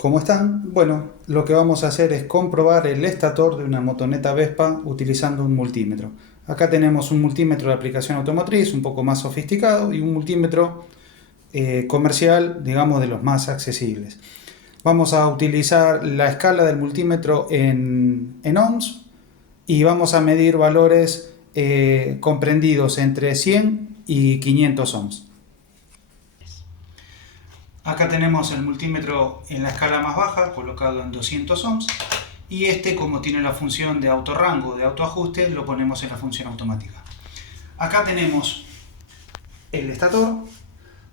¿cómo están? Bueno, lo que vamos a hacer es comprobar el estator de una motoneta Vespa utilizando un multímetro. Acá tenemos un multímetro de aplicación automotriz un poco más sofisticado y un multímetro comercial, digamos, de los más accesibles. Vamos a utilizar la escala del multímetro en ohms y vamos a medir valores comprendidos entre 100 y 500 ohms. Acá tenemos el multímetro en la escala más baja, colocado en 200 ohms, y este, como tiene la función de autorrango, de autoajuste, lo ponemos en la función automática. Acá tenemos el estator,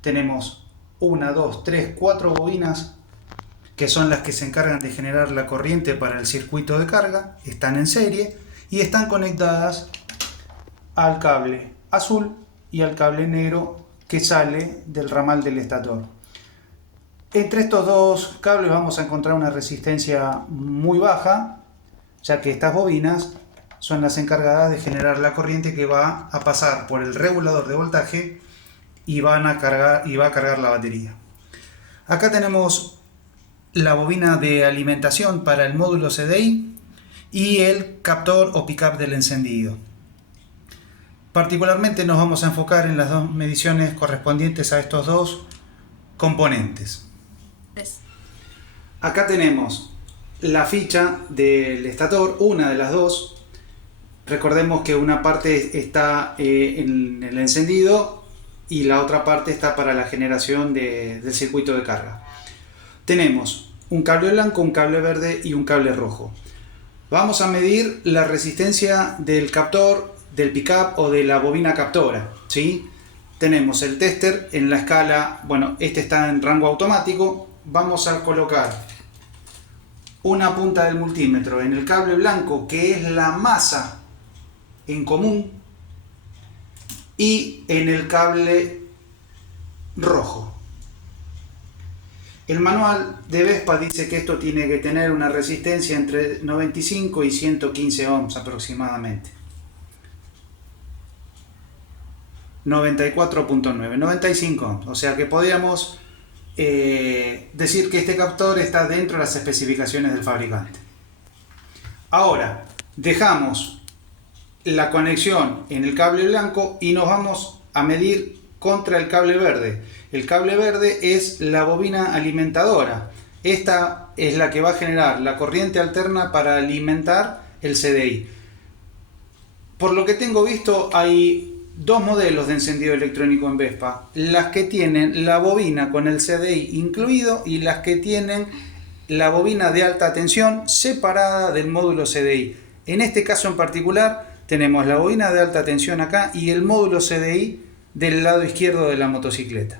tenemos 1, 2, 3, 4 bobinas que son las que se encargan de generar la corriente para el circuito de carga, están en serie y están conectadas al cable azul y al cable negro que sale del ramal del estator. Entre estos dos cables vamos a encontrar una resistencia muy baja, ya que estas bobinas son las encargadas de generar la corriente que va a pasar por el regulador de voltaje y va a cargar la batería. Acá tenemos la bobina de alimentación para el módulo CDI y el captor o pickup del encendido. Particularmente nos vamos a enfocar en las dos mediciones correspondientes a estos dos componentes. Acá tenemos la ficha del estator, una de las dos. Recordemos que una parte está en el encendido y la otra parte está para la generación del circuito de carga. Tenemos un cable blanco, un cable verde y un cable rojo. Vamos a medir la resistencia del captor, del pickup o de la bobina captora, ¿sí? Tenemos el tester en la escala, bueno, este está en rango automático. Vamos a colocar una punta del multímetro en el cable blanco, que es la masa en común, y en el cable rojo. El manual de Vespa dice que esto tiene que tener una resistencia entre 95 y 115 ohms aproximadamente. 94.9, 95 ohms, o sea que podríamos decir que este captor está dentro de las especificaciones del fabricante. Ahora dejamos la conexión en el cable blanco y nos vamos a medir contra el cable verde. El cable verde es la bobina alimentadora. Esta es la que va a generar la corriente alterna para alimentar el CDI. Por lo que tengo visto, hay dos modelos de encendido electrónico en Vespa: las que tienen la bobina con el CDI incluido y las que tienen la bobina de alta tensión separada del módulo CDI. En este caso en particular tenemos la bobina de alta tensión acá y el módulo CDI del lado izquierdo de la motocicleta.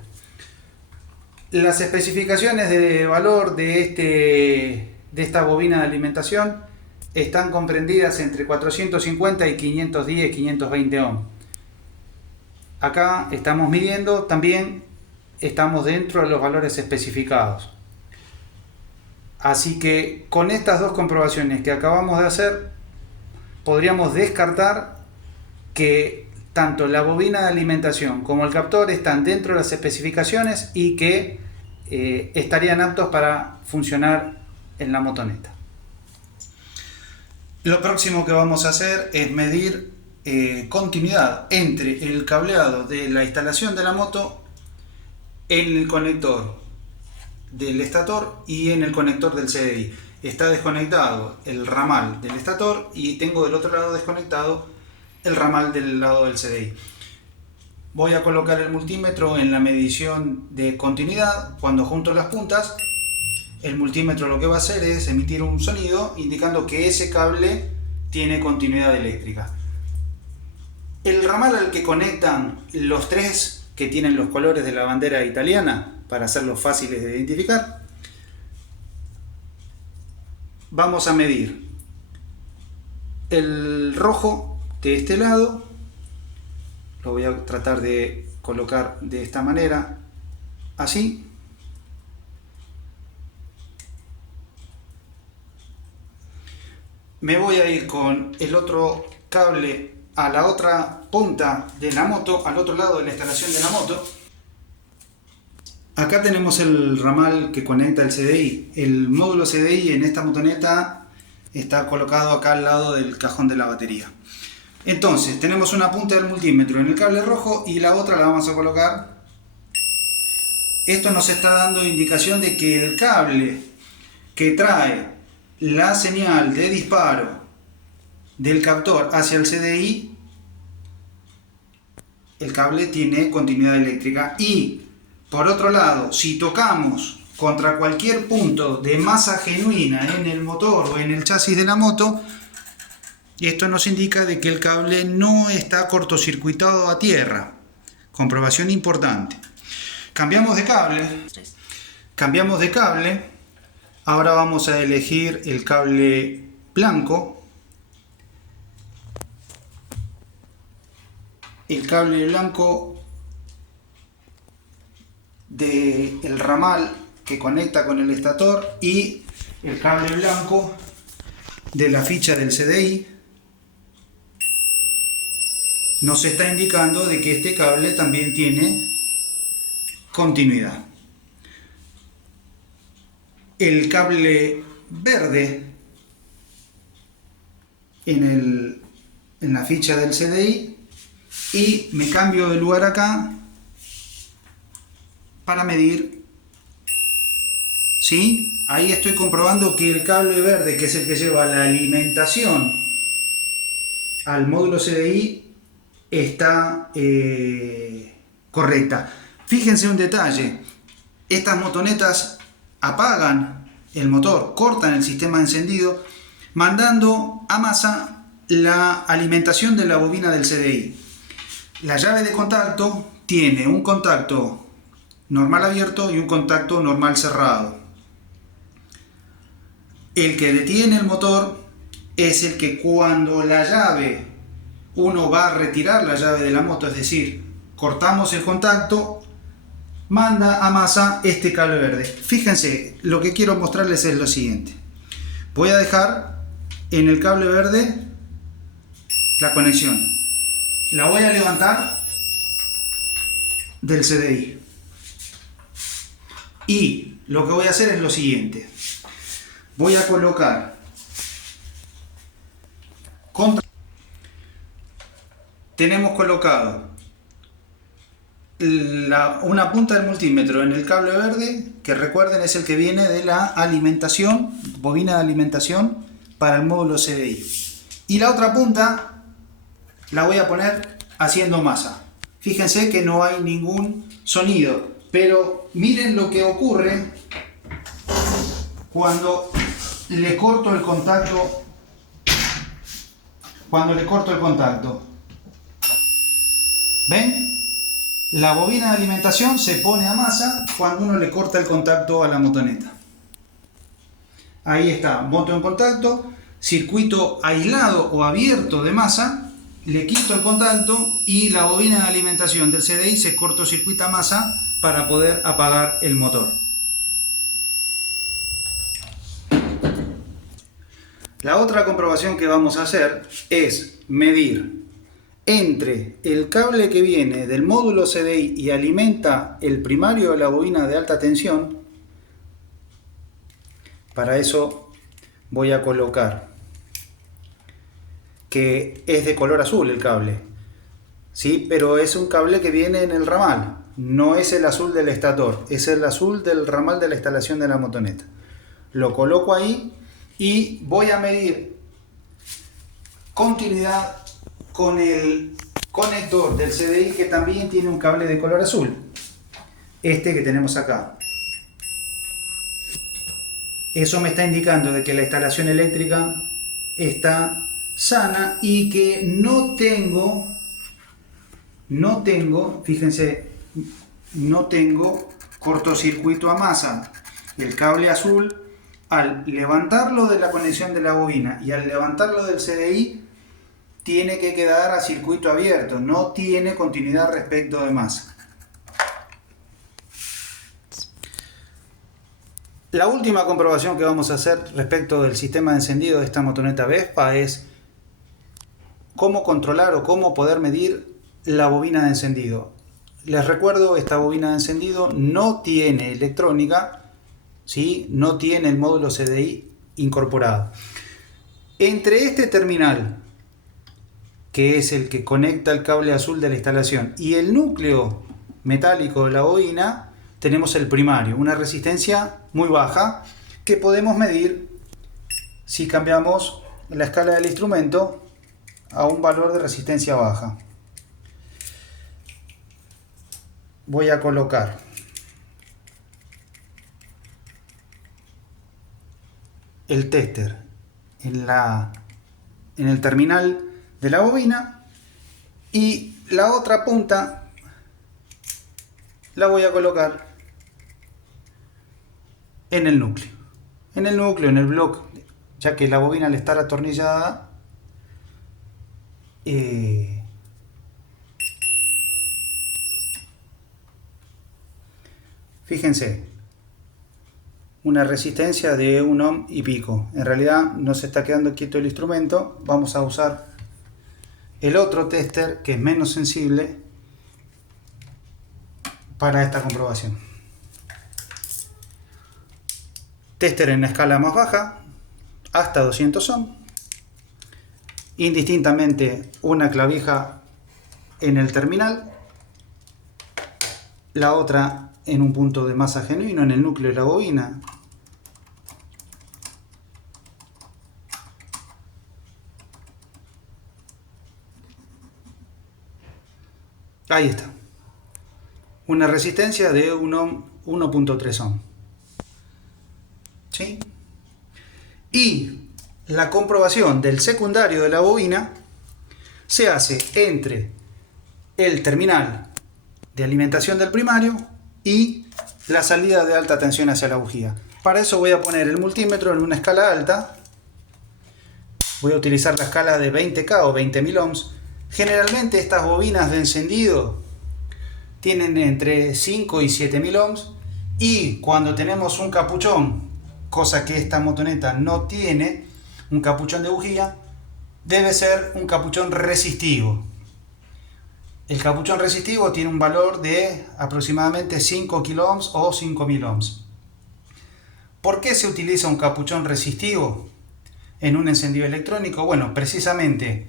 Las especificaciones de valor de esta bobina de alimentación están comprendidas entre 450 y 510, 520 ohms. Acá estamos midiendo, también estamos dentro de los valores especificados. Así que con estas dos comprobaciones que acabamos de hacer, podríamos descartar que tanto la bobina de alimentación como el captor están dentro de las especificaciones y que estarían aptos para funcionar en la motoneta. Lo próximo que vamos a hacer es medir continuidad entre el cableado de la instalación de la moto en el conector del estator y en el conector del CDI. Está desconectado el ramal del estator y tengo del otro lado desconectado el ramal del lado del CDI. Voy a colocar el multímetro en la medición de continuidad. Cuando junto las puntas, el multímetro lo que va a hacer es emitir un sonido indicando que ese cable tiene continuidad eléctrica. El ramal al que conectan los tres que tienen los colores de la bandera italiana, para hacerlos fáciles de identificar, vamos a medir el rojo de este lado. Lo voy a tratar de colocar de esta manera, así. Me voy a ir con el otro cable a la otra punta de la moto, al otro lado de la instalación de la moto, Acá tenemos el ramal que conecta el CDI. El módulo CDI en esta motoneta está colocado acá al lado del cajón de la batería. Entonces tenemos una punta del multímetro en el cable rojo y la otra la vamos a colocar. Esto nos está dando indicación de que el cable que trae la señal de disparo del captor hacia el CDI, el cable tiene continuidad eléctrica. Y por otro lado, si tocamos contra cualquier punto de masa genuina en el motor o en el chasis de la moto, esto nos indica de que el cable no está cortocircuitado a tierra. Comprobación importante. Cambiamos de cable. Ahora vamos a elegir el cable blanco. El cable blanco del ramal que conecta con el estator y el cable blanco de la ficha del CDI. Nos está indicando de que este cable también tiene continuidad. El cable verde en la ficha del CDI, y me cambio de lugar acá para medir. ¿Sí? Ahí estoy comprobando que el cable verde, que es el que lleva la alimentación al módulo CDI, está correcta. Fíjense un detalle, estas motonetas apagan el motor, cortan el sistema de encendido, mandando a masa la alimentación de la bobina del CDI. La llave de contacto tiene un contacto normal abierto y un contacto normal cerrado. El que detiene el motor es el que cuando la llave, uno va a retirar la llave de la moto, es decir, cortamos el contacto, manda a masa este cable verde. Fíjense, lo que quiero mostrarles es lo siguiente. Voy a dejar en el cable verde la conexión. La voy a levantar del CDI. Y lo que voy a hacer es lo siguiente. Voy a colocar tenemos colocado una punta del multímetro en el cable verde, que recuerden es el que viene de la alimentación, bobina de alimentación para el módulo CDI. Y la otra punta la voy a poner haciendo masa. Fíjense que no hay ningún sonido, pero miren lo que ocurre cuando le corto el contacto. ¿Ven? La bobina de alimentación se pone a masa cuando uno le corta el contacto a la motoneta. Ahí está, moto en contacto, circuito aislado o abierto de masa, le quito el contacto y la bobina de alimentación del CDI se cortocircuita masa para poder apagar el motor. La otra comprobación que vamos a hacer es medir entre el cable que viene del módulo CDI y alimenta el primario de la bobina de alta tensión. Para eso voy a colocar que es de color azul el cable, ¿sí? Pero es un cable que viene en el ramal, no es el azul del estator, es el azul del ramal de la instalación de la motoneta. Lo coloco ahí y voy a medir continuidad con el conector del CDI, que también tiene un cable de color azul, este que tenemos acá. Eso me está indicando de que la instalación eléctrica está sana y que no tengo, fíjense, no tengo cortocircuito a masa. El cable azul, al levantarlo de la conexión de la bobina y al levantarlo del CDI, tiene que quedar a circuito abierto, no tiene continuidad respecto de masa. La última comprobación que vamos a hacer respecto del sistema de encendido de esta motoneta Vespa es cómo controlar o cómo poder medir la bobina de encendido. les recuerdo, esta bobina de encendido no tiene electrónica, ¿sí? No tiene el módulo CDI incorporado. Entre este terminal, que es el que conecta el cable azul de la instalación, y el núcleo metálico de la bobina, tenemos el primario, una resistencia muy baja que podemos medir si cambiamos la escala del instrumento a un valor de resistencia baja. Voy a colocar el tester en el terminal de la bobina y la otra punta la voy a colocar en el núcleo. En el bloque, ya que la bobina al estar atornillada fíjense, una resistencia de 1 ohm y pico. En realidad no se está quedando quieto el instrumento. Vamos a usar el otro tester que es menos sensible para esta comprobación. Tester en la escala más baja hasta 200 ohm. Indistintamente una clavija en el terminal, la otra en un punto de masa genuino en el núcleo de la bobina. Ahí está. Una resistencia de 1 ohm, 1.3 ohm. ¿Sí? Y la comprobación del secundario de la bobina se hace entre el terminal de alimentación del primario y la salida de alta tensión hacia la bujía. Para eso voy a poner el multímetro en una escala alta. Voy a utilizar la escala de 20K o 20.000 ohms. Generalmente estas bobinas de encendido tienen entre 5 y 7.000 ohms, y cuando tenemos un capuchón, cosa que esta motoneta no tiene, un capuchón de bujía, debe ser un capuchón resistivo. El capuchón resistivo tiene un valor de aproximadamente 5 kΩ o 5.000 ohms. ¿Por qué se utiliza un capuchón resistivo en un encendido electrónico? Bueno, precisamente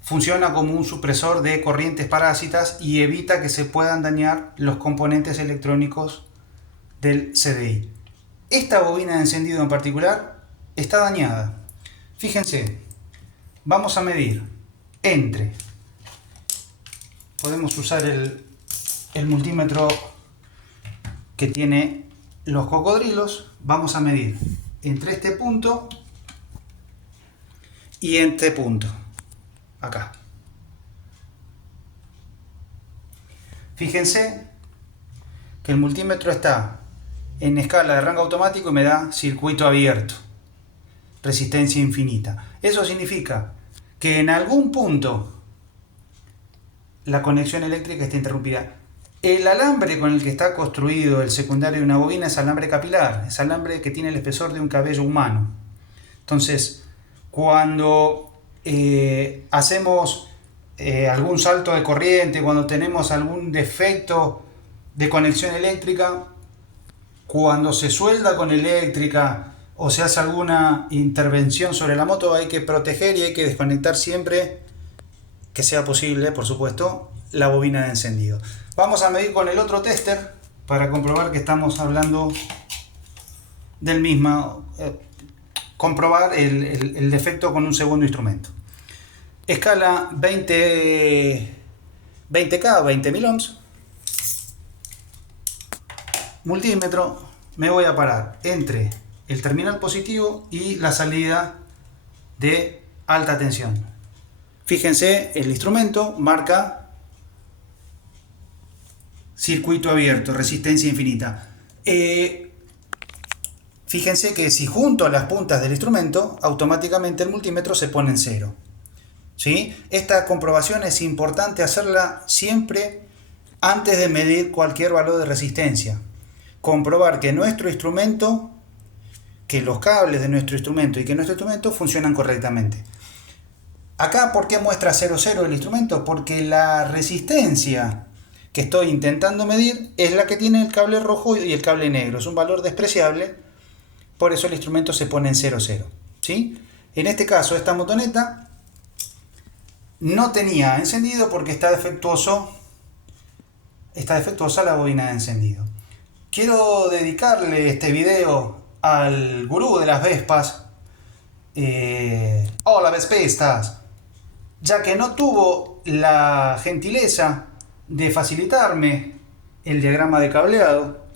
funciona como un supresor de corrientes parásitas y evita que se puedan dañar los componentes electrónicos del CDI. Esta bobina de encendido en particular está dañada. Fíjense, vamos a medir entre... Podemos usar el multímetro que tiene los cocodrilos. Vamos a medir entre este punto y este punto. Acá. Fíjense que el multímetro está en escala de rango automático y me da circuito abierto, resistencia infinita. Eso significa que en algún punto la conexión eléctrica está interrumpida. El alambre con el que está construido el secundario de una bobina es alambre capilar, es alambre que tiene el espesor de un cabello humano. Entonces, cuando hacemos algún salto de corriente, cuando tenemos algún defecto de conexión eléctrica, cuando se suelda con eléctrica o se hace alguna intervención sobre la moto, hay que proteger y hay que desconectar siempre que sea posible, por supuesto, la bobina de encendido. Vamos a medir con el otro tester para comprobar que estamos hablando del mismo, comprobar el defecto con un segundo instrumento. Escala 20K, 20.000 ohms. Multímetro, me voy a parar entre el terminal positivo y la salida de alta tensión. Fíjense, el instrumento marca circuito abierto, resistencia infinita. Fíjense que si junto a las puntas del instrumento, automáticamente el multímetro se pone en cero. ¿Sí? Esta comprobación es importante hacerla siempre antes de medir cualquier valor de resistencia. Comprobar que nuestro instrumento, que los cables de nuestro instrumento y que nuestro instrumento funcionan correctamente. Acá, ¿por qué muestra 0,0 el instrumento? Porque la resistencia que estoy intentando medir es la que tiene el cable rojo y el cable negro. Es un valor despreciable, por eso el instrumento se pone en 0,0. ¿Sí? En este caso, esta motoneta no tenía encendido porque está defectuosa la bobina de encendido. Quiero dedicarle este video al gurú de las Vespas. Hola Vespistas, ya que no tuvo la gentileza de facilitarme el diagrama de cableado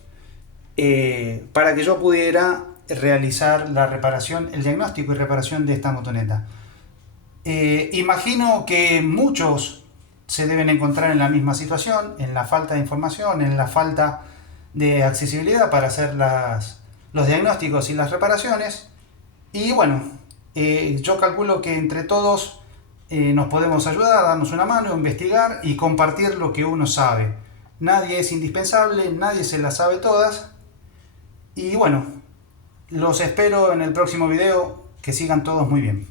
para que yo pudiera realizar la reparación, el diagnóstico y reparación de esta motoneta. Imagino que muchos se deben encontrar en la misma situación, en la falta de información, en la falta de accesibilidad para hacer los diagnósticos y las reparaciones. Y bueno, yo calculo que entre todos nos podemos ayudar, darnos una mano, investigar y compartir lo que uno sabe. Nadie es indispensable, nadie se las sabe todas. Y bueno, los espero en el próximo video. Que sigan todos muy bien.